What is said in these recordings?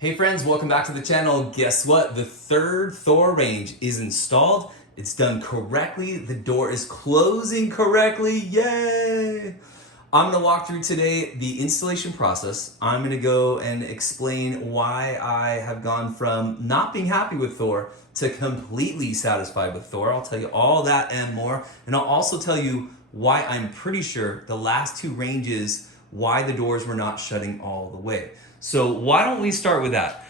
Hey friends, welcome back to the channel. Guess what? The third THOR range is installed. It's done correctly. The door is closing correctly. Yay! I'm gonna walk through today the installation process. I'm gonna go and explain why I have gone from not being happy with THOR to completely satisfied with THOR. I'll tell you all that and more. And I'll also tell you why I'm pretty sure the last two ranges, why the doors were not shutting all the way. So why don't we start with that?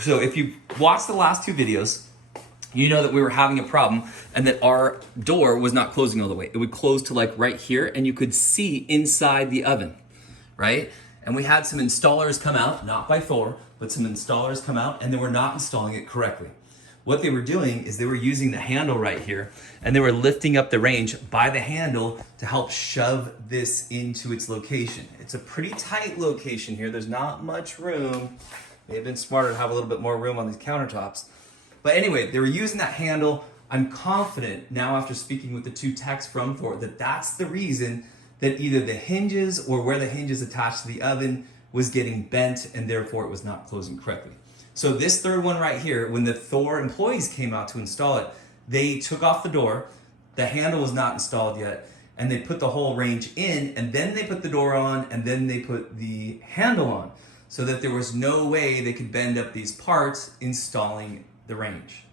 So if you watched the last two videos, you know that we were having a problem and that our door was not closing all the way. It would close to like right here and you could see inside the oven, right? And we had some installers come out, not by THOR, but some installers come out and they were not installing it correctly. What they were doing is they were using the handle right here and they were lifting up the range by the handle to help shove this into its location. It's a pretty tight location here. There's not much room. May have been smarter to have a little bit more room on these countertops. But anyway, they were using that handle. I'm confident now after speaking with the two techs from THOR that that's the reason that either the hinges or where the hinge is attached to the oven was getting bent and therefore it was not closing correctly. So this third one right here, when the THOR employees came out to install it, they took off the door, the handle was not installed yet, and they put the whole range in, and then they put the door on, and then they put the handle on, so that there was no way they could bend up these parts installing the range.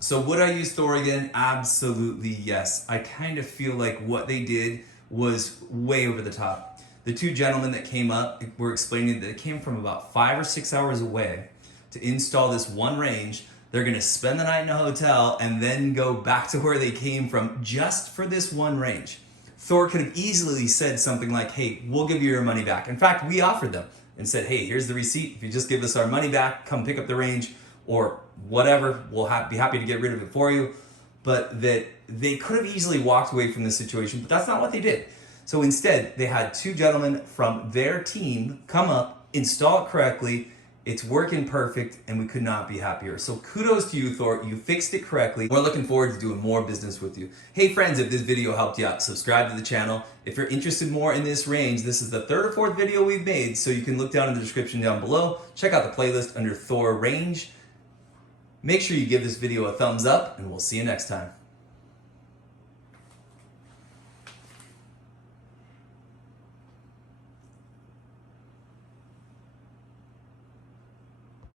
So would I use THOR again? Absolutely yes. I kind of feel like what they did was way over the top. The two gentlemen that came up were explaining that it came from about 5 or 6 hours away to install this one range. They're gonna spend the night in a hotel and then go back to where they came from just for this one range. THOR could have easily said something like, hey, we'll give you your money back. In fact, we offered them and said, hey, here's the receipt. If you just give us our money back, come pick up the range or whatever, we'll be happy to get rid of it for you. But that they could have easily walked away from this situation, but that's not what they did. So instead, they had two gentlemen from their team come up, install it correctly. It's working perfect and we could not be happier. So kudos to you, THOR. You fixed it correctly. We're looking forward to doing more business with you. Hey friends, if this video helped you out, subscribe to the channel. If you're interested more in this range, this is the third or fourth video we've made, so you can look down in the description down below. Check out the playlist under THOR range. Make sure you give this video a thumbs up and we'll see you next time.